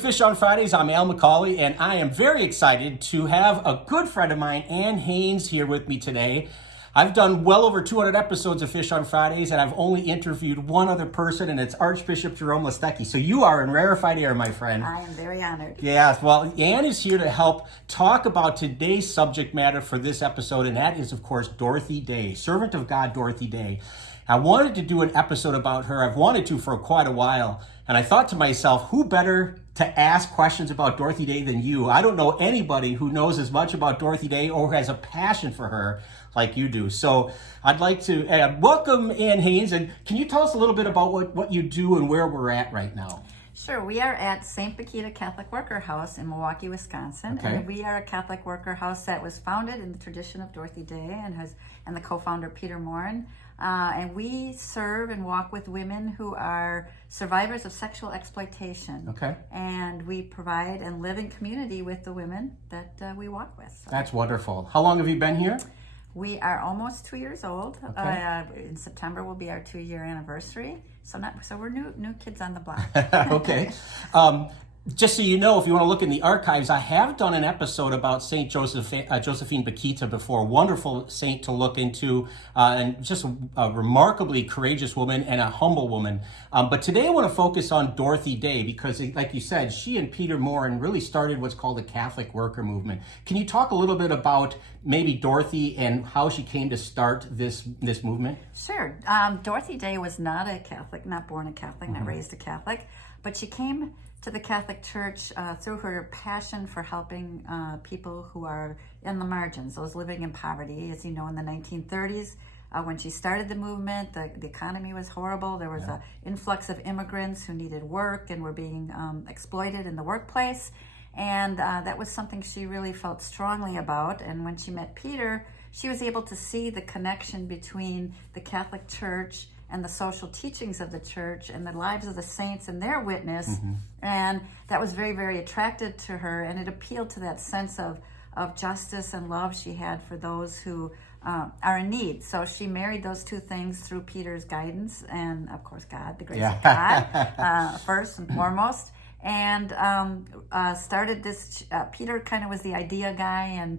Fish on Fridays. I'm Al McCauley, and I am very excited to have a good friend of mine, Anne Haines, here with me today. I've done well over 200 episodes of Fish on Fridays, and I've only interviewed one other person, and it's Archbishop Jerome Listecki. So you are in rarefied air, my friend. I am very honored. Yes, well, Anne is here to help talk about today's subject matter for this episode, and that is, of course, Dorothy Day, Servant of God Dorothy Day. I wanted to do an episode about her. I've wanted to for quite a while, and I thought to myself, who better to ask questions about Dorothy Day than you? I don't know anybody who knows as much about Dorothy Day or has a passion for her like you do. So I'd like to welcome Anne Haines, and can you tell us a little bit about what you do and where we're at right now? Sure. We are at St. Bakhita Catholic Worker House in Milwaukee, Wisconsin. Okay. And we are a Catholic worker house that was founded in the tradition of Dorothy Day and the co-founder Peter Morin. And we serve and walk with women who are survivors of sexual exploitation. Okay. And we provide and live in community with the women that we walk with. So That's wonderful. How long have you been here? we are almost 2 years old. Okay. In September will be our 2-year anniversary. So we're new kids on the block. Okay. Just so you know, if you want to look in the archives, I have done an episode about St. Josephine Bakhita before. Wonderful saint to look into, and just a remarkably courageous woman and a humble woman. But today I want to focus on Dorothy Day because, like you said, she and Peter Morin really started what's called the Catholic Worker movement. Can you talk a little bit about maybe Dorothy and how she came to start this movement? Sure. Dorothy Day was not a Catholic, not born a Catholic, not raised a Catholic, but she came to the Catholic Church through her passion for helping people who are in the margins, those living in poverty. As you know, in the 1930s, when she started the movement, the economy was horrible. There was an influx of immigrants who needed work and were being exploited in the workplace. And that was something she really felt strongly about. And when she met Peter, she was able to see the connection between the Catholic Church and the social teachings of the church and the lives of the saints and their witness. Mm-hmm. And that was very, very attractive to her. And it appealed to that sense of justice and love she had for those who are in need. So she married those two things through Peter's guidance and, of course, God, the grace of God, first and foremost. And started this, Peter kind of was the idea guy, and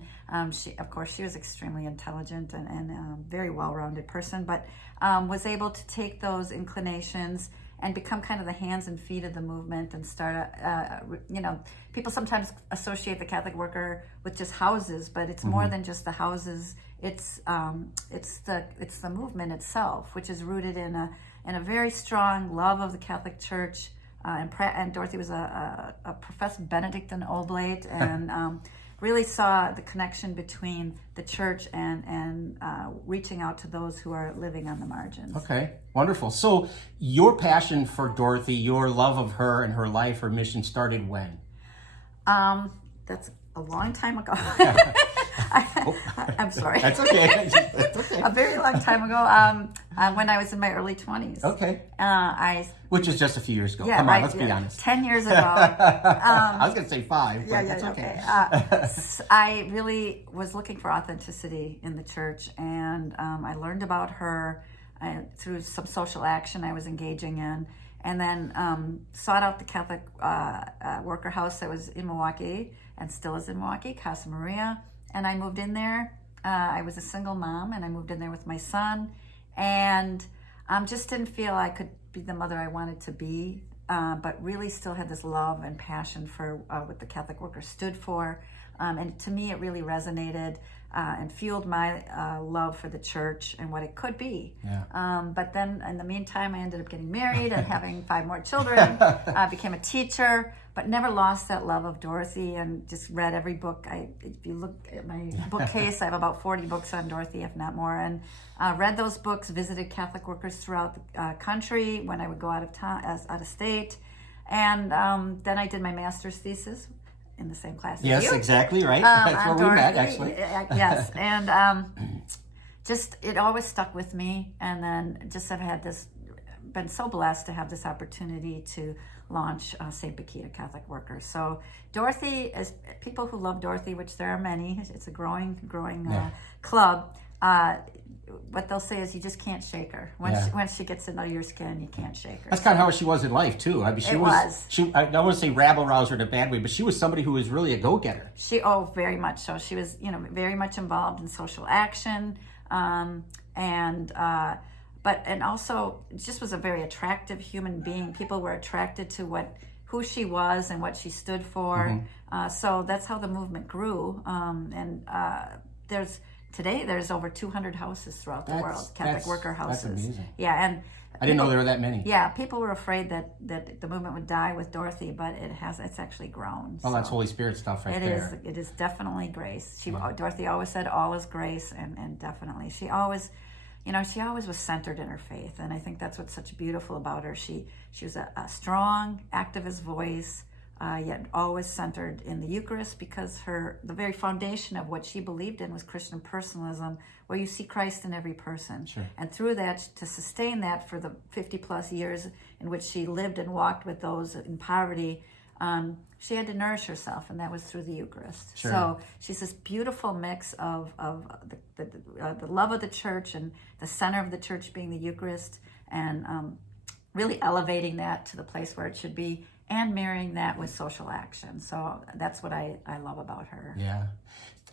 she was extremely intelligent and very well-rounded person, but was able to take those inclinations and become kind of the hands and feet of the movement and start people sometimes associate the Catholic worker with just houses, but it's more than just the houses. It's the movement itself, which is rooted in a very strong love of the Catholic Church. And Dorothy was a professed Benedictine Oblate and really saw the connection between the church and reaching out to those who are living on the margins. Okay, wonderful. So your passion for Dorothy, your love of her and her life, her mission started when? That's a long time ago. I'm sorry. That's okay. That's okay. A very long time ago, when I was in my early 20s. Okay. Which is just a few years ago. Yeah, Come right, on, let's be honest. 10 years ago. I was going to say 5, but that's okay. I really was looking for authenticity in the church, and I learned about her through some social action I was engaging in, and then sought out the Catholic worker house that was in Milwaukee and still is in Milwaukee, Casa Maria. And I moved in there. I was a single mom, and I moved in there with my son, and just didn't feel I could be the mother I wanted to be, but really still had this love and passion for what the Catholic worker stood for. And to me, it really resonated and fueled my love for the church and what it could be. Yeah. But then in the meantime, I ended up getting married and having 5 more children, became a teacher, but never lost that love of Dorothy and just read every book. If you look at my bookcase, I have about 40 books on Dorothy, if not more, and read those books, visited Catholic workers throughout the country when I would go out of state. And then I did my master's thesis in the same class as you. Yes, exactly, right. That's where we met, actually. Yes, and just it always stuck with me, and then just have been so blessed to have this opportunity to launch St. Bakhita Catholic Worker. So Dorothy, as people who love Dorothy, which there are many, it's a growing club. what they'll say is you just can't shake her. Yeah. Once she gets into your skin, you can't shake her. That's kind of how she was in life too. I mean, I don't want to say rabble rouser in a bad way, but she was somebody who was really a go-getter. Very much so. She was, very much involved in social action, and also just was a very attractive human being. People were attracted to who she was and what she stood for. So that's how the movement grew. There's over 200 houses throughout the world, Catholic worker houses. That's amazing. Yeah, and I didn't know there were that many. Yeah, people were afraid that the movement would die with Dorothy, but it's actually grown. Well, that's Holy Spirit stuff right there. It is definitely grace. Dorothy always said all is grace, and definitely she always was centered in her faith, and I think that's what's such beautiful about her. She was a strong activist voice, yet always centered in the Eucharist, because the very foundation of what she believed in was Christian personalism, where you see Christ in every person. Sure. And through that, to sustain that for the 50 plus years in which she lived and walked with those in poverty, she had to nourish herself, and that was through the Eucharist. Sure. So she's this beautiful mix of the love of the church and the center of the church being the Eucharist, and really elevating that to the place where it should be, and marrying that with social action. So that's what I love about her. Yeah.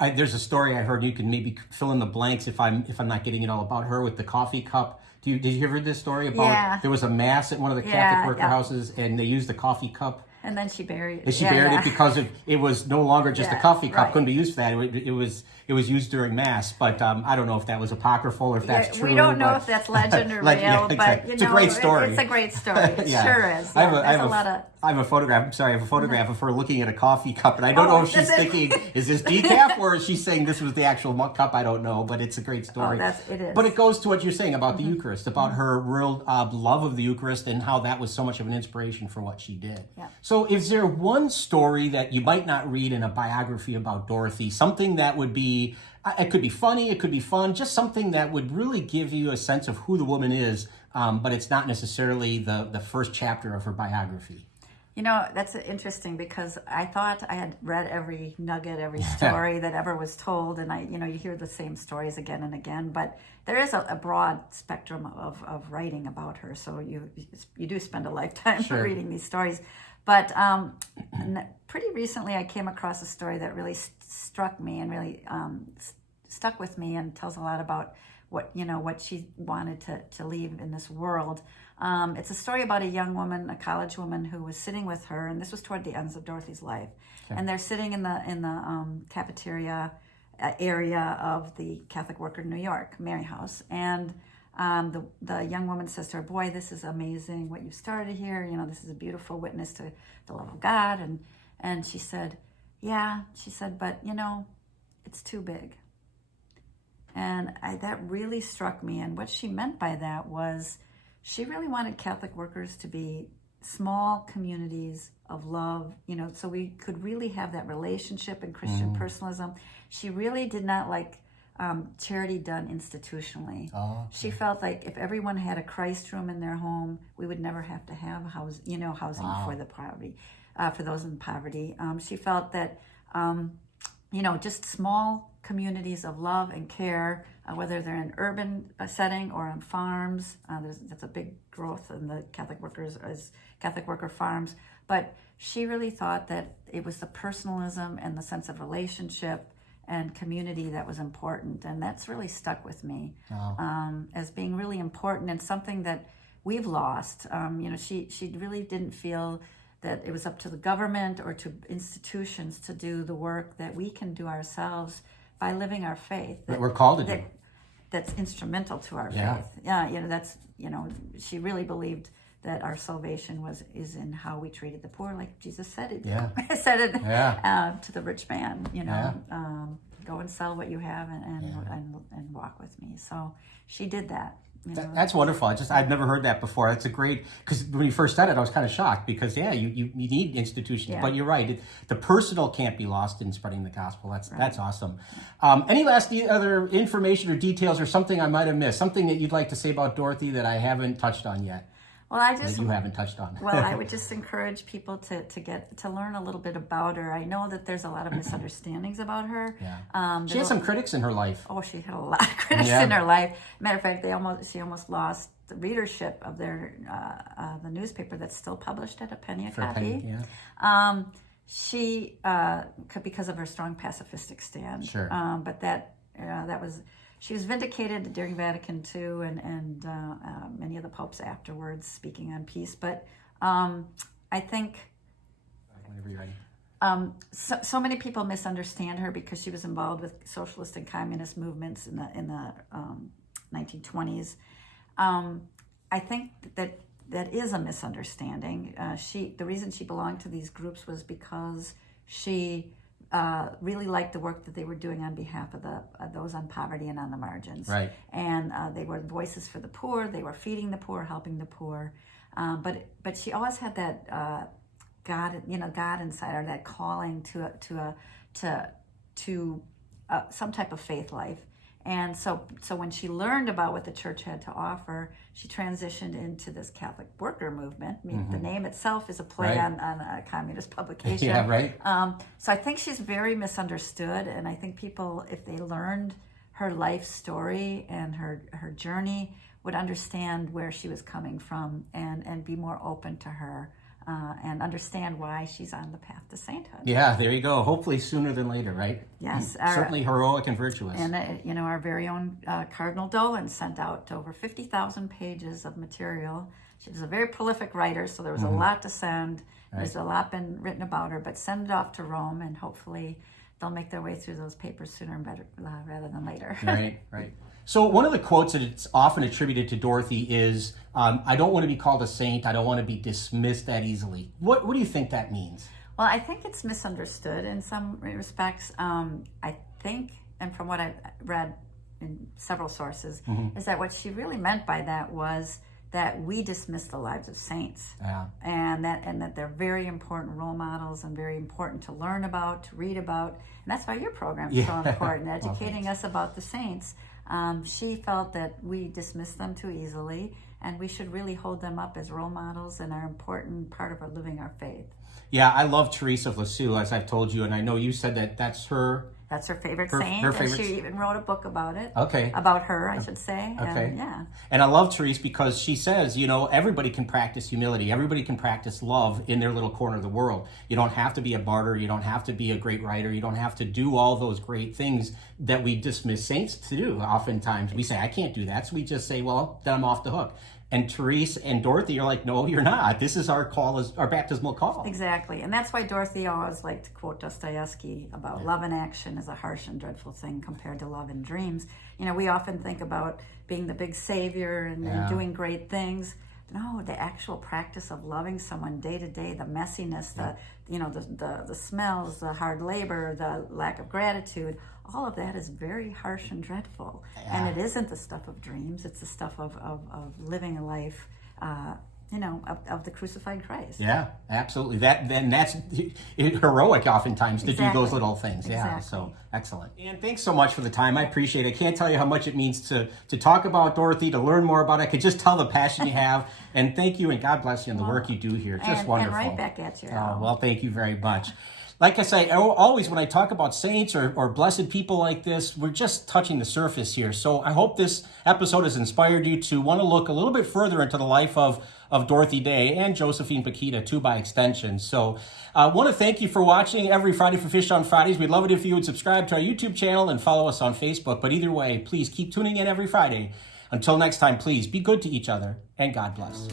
There's a story I heard. You can maybe fill in the blanks if I'm not getting it all, about her with the coffee cup. Did you ever hear this story about there was a mass at one of the Catholic worker houses, and they used the coffee cup? And then she buried it. And she buried it because it was no longer just a coffee cup. Right. Couldn't be used for that. It was used during mass. But I don't know if that was apocryphal or if that's true. We don't know if that's legend or real, but it's a great story. It's a great story. It sure is. I have a photograph of her looking at a coffee cup, and I don't know if she's thinking, is this decaf, or is she saying this was the actual cup? I don't know, but it's a great story. It is. But it goes to what you're saying about the Eucharist, about her real love of the Eucharist, and how that was so much of an inspiration for what she did. Yeah. So is there one story that you might not read in a biography about Dorothy, something that would be, it could be funny, it could be fun, just something that would really give you a sense of who the woman is, but it's not necessarily the first chapter of her biography? That's interesting, because I thought I had read every nugget, every story that ever was told, and you hear the same stories again and again, but there is a broad spectrum of writing about her, so you do spend a lifetime reading these stories. But pretty recently I came across a story that really struck me and really stuck with me, and tells a lot about what she wanted to leave in this world. It's a story about a young woman, a college woman, who was sitting with her, and this was toward the ends of Dorothy's life. Okay. And they're sitting in the cafeteria area of the Catholic Worker in New York, Mary House, and the young woman says to her, "Boy, this is amazing what you've started here. This is a beautiful witness to the love of God." And she said, "Yeah," she said, "but it's too big." And that really struck me. And what she meant by that was, she really wanted Catholic workers to be small communities of love, so we could really have that relationship in Christian personalism. She really did not like charity done institutionally. Oh, okay. She felt like if everyone had a Christ room in their home, we would never have to have housing for the poverty, for those in poverty. She felt that just small communities of love and care, whether they're in urban setting or on farms. That's a big growth in the Catholic worker farms. But she really thought that it was the personalism and the sense of relationship and community that was important, and that's really stuck with me as being really important, and something that we've lost. She really didn't feel that it was up to the government or to institutions to do the work that we can do ourselves by living our faith. That we're called to do. That's instrumental to our faith. Yeah, she really believed that our salvation is in how we treated the poor, like Jesus said it. Yeah. said it to the rich man. Go and sell what you have and walk with me. So she did that. That's wonderful. I'd never heard that before. That's a great, because when you first said it, I was kind of shocked, because you need institutions, but you're right. The personal can't be lost in spreading the gospel. That's awesome. Any other information or details or something I might have missed? Something that you'd like to say about Dorothy that I haven't touched on yet? Well, I that just you haven't touched on? Well, I would just encourage people to learn a little bit about her. I know that there's a lot of misunderstandings about her. Yeah. She had some critics in her life. Oh, she had a lot of critics in her life. Matter of fact, she almost lost the readership of their the newspaper that's still published at a penny a copy. She because of her strong pacifistic stand. Sure. But that was. She was vindicated during Vatican II and many of the popes afterwards, speaking on peace. But I think whenever you're ready. So many people misunderstand her because she was involved with socialist and communist movements in the 1920s. I think that is a misunderstanding. The reason she belonged to these groups was because she really liked the work that they were doing on behalf of those on poverty and on the margins. Right. And they were voices for the poor. They were feeding the poor, helping the poor. But she always had that God inside her, that calling to some type of faith life. And so when she learned about what the church had to offer, she transitioned into this Catholic worker movement. I mean, the name itself is a play on a communist publication. Yeah, right. So I think she's very misunderstood, and I think people, if they learned her life story and her journey, would understand where she was coming from and be more open to her. And understand why she's on the path to sainthood. Yeah, there you go. Hopefully sooner than later, right? Yes. Certainly heroic and virtuous. And, our very own Cardinal Dolan sent out over 50,000 pages of material. She was a very prolific writer, so there was a lot to send. Right. There's a lot been written about her, but send it off to Rome, and hopefully they'll make their way through those papers sooner and better rather than later. Right. So one of the quotes that it's often attributed to Dorothy is, I don't want to be called a saint. I don't want to be dismissed that easily. What do you think that means? Well, I think it's misunderstood in some respects. I think, and from what I've read in several sources, is that what she really meant by that was that we dismiss the lives of saints. Yeah. And that they're very important role models and very important to learn about, to read about. And that's why your program is so important, educating us about the saints. She felt that we dismiss them too easily, and we should really hold them up as role models and are an important part of our living our faith. Yeah, I love Teresa of Lisieux, as I've told you, and I know you said that's her... That's her favorite saint, and she even wrote a book about it. Okay. About her, I should say. Okay. And, and I love Teresa because she says, everybody can practice humility. Everybody can practice love in their little corner of the world. You don't have to be a martyr. You don't have to be a great writer. You don't have to do all those great things that we dismiss saints to do. Oftentimes we say, I can't do that. So we just say, well, then I'm off the hook. And Therese and Dorothy are like, no, you're not. This is our call, our baptismal call. Exactly. And that's why Dorothy always liked to quote Dostoevsky about love in action is a harsh and dreadful thing compared to love in dreams. We often think about being the big savior and doing great things. No, the actual practice of loving someone day to day, the messiness, the smells, the hard labor, the lack of gratitude, all of that is very harsh and dreadful. Yeah. And it isn't the stuff of dreams, it's the stuff of living a life, of the crucified Christ. Yeah, absolutely. That's heroic oftentimes to do those little things. Exactly. Yeah, so excellent. And thanks so much for the time. I appreciate it. I can't tell you how much it means to talk about Dorothy, to learn more about it. I could just tell the passion you have. And thank you, and God bless you on the work you do here. Just wonderful. And right back at you. Well, thank you very much. Like I say, always when I talk about saints or blessed people like this, we're just touching the surface here. So I hope this episode has inspired you to want to look a little bit further into the life of Dorothy Day and Josephine Bakhita, too, by extension. So I want to thank you for watching every Friday for Fish on Fridays. We'd love it if you would subscribe to our YouTube channel and follow us on Facebook. But either way, please keep tuning in every Friday. Until next time, please be good to each other, and God bless.